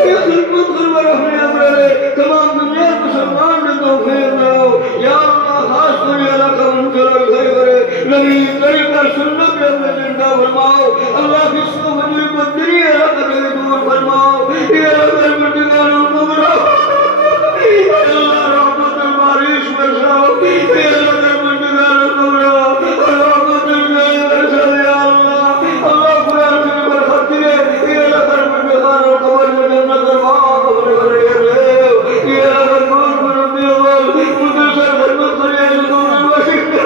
یہ خدمت فرما رہے ہمارے تمام دنیا مسلمان نے توفیق دو یا اللہ خاص طور یہ علاقہ منکر گھر کرے نبی کریم کا سنت پہ ہمیں زندہ فرماؤ اللہ کی سو مجھے بدری علاقہ کے دور فرماؤ یہ علاقہ مندگانوں کو بڑھاؤ اللہ رحمت البارش برساؤ یہ علاقہ مندگانوں کو بڑھاؤ رحمت الجائے برساؤ یا اللہ اللہ قرآن سے برخط دے یہ علاقہ مندگانوں کو بڑھاؤ جنت کرواؤ قبر کرے یہ علاقہ کون کرم دے اول مدرسہ خدمت کرے دور الوشک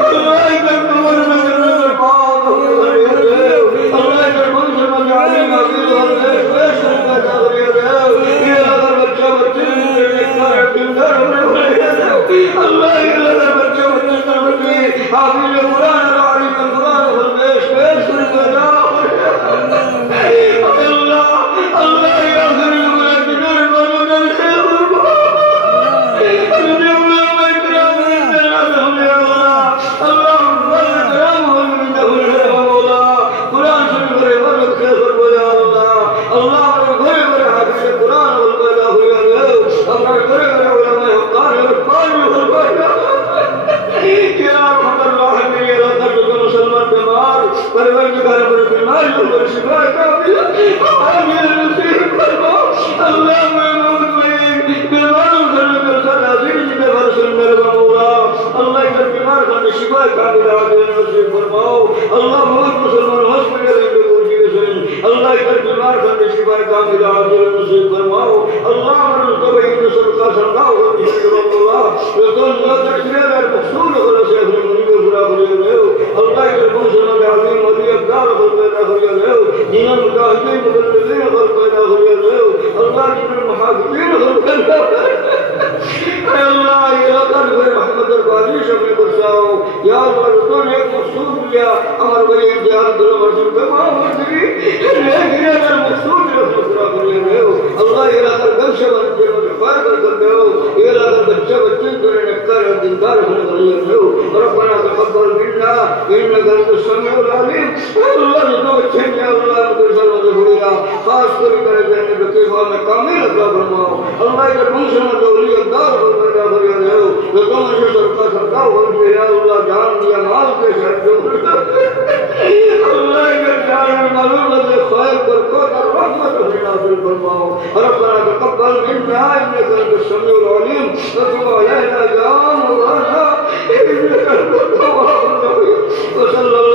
اللہ اکبر قبر میں جنت کرواؤ قبر کرے اللہ اکبر منصر میں جعلی نبی اللہ پیش رکھا جاگرے یہ علاقہ بچہ بچے اللہ اللہ بچے بچے بچے حافظ قرآن العلی کا قرآن فرمیش پیش کرتا جاؤ اللہ اللہ یا خیر الملائکہ رمضان خیر فرما رضی اللہ میں کرام ہم یا اللہ اللہم فرد کرام ہم انہو مولا قرآن شریف کرے ورد خیر فرما یا اللہ اللہ کرے کرے حافظ قرآن والقیدہ ہویا گئے اللہ کرے کرے علماء حقار اور پانی فرمایا کیا رحمت اللہ نے یہ رہتا جو مسلمان بیمار پروردگار پر بیماری پر شفا کامل آمین نصیب فرما اللہ محمود میں بیماروں کرنے کر ساتھ عزیز میں برسل میرے مولا اللہ اگر بیمار کرنے شفا کامل آمین نصیب فرماؤ اللہ بہت مسلمان ہاسپٹل میں گوشی رسل اللہ اگر بیمار کرنے شفا کامل آمین نصیب فرماؤ اللہ مرز طبعی نصر کا سرداؤ کرنے شفا اللہ رسول اللہ تکسیر ہے مقصول خلص ہے اپنے منی میں برا کرے رہے ہو اللہ اگر منصرہ میں عظیم ولی ابدار خلق پیدا کرے رہے ہو جنہاں مجاہدین مبلغین خلق پیدا کرے رہے ہو اللہ جنہاں محاکمین خلق پیدا کرے اے اللہ یہ قدر بے محمد الباری شبی برساؤ یا اللہ رسول ایک مقصود لیا امر بھئی امتحان دلو مرسول تمام مرسلی لیکن اگر مقصود رسول برا کرے رہے ہو اللہ یہ قدر گل شبن کے مجفار کر دے ہو یہ قدر بچہ بچے ترے نکتار اور دنکار خلق کرے رہے ہو ربنا تقبل منا انك انت السميع العليم اللہ رسول بچے کیا اللہ مدرسہ مدفویا خاص کر جنت بکیفہ میں کامل عطا فرماؤ اللہ اگر منصر دولی ابدار فرمائدہ کرے رہے ہو لکم اشو سرکا سرکا ہوگی یا اللہ جان دیا مال کے شہر جو اللہ اگر جان معلوم سے خیر برکت اور رحمت اپنے نازل فرماؤ ربنا تقبل منا انك انت السميع العليم وتب علينا يا مولانا انك انت التواب الرحيم وصلى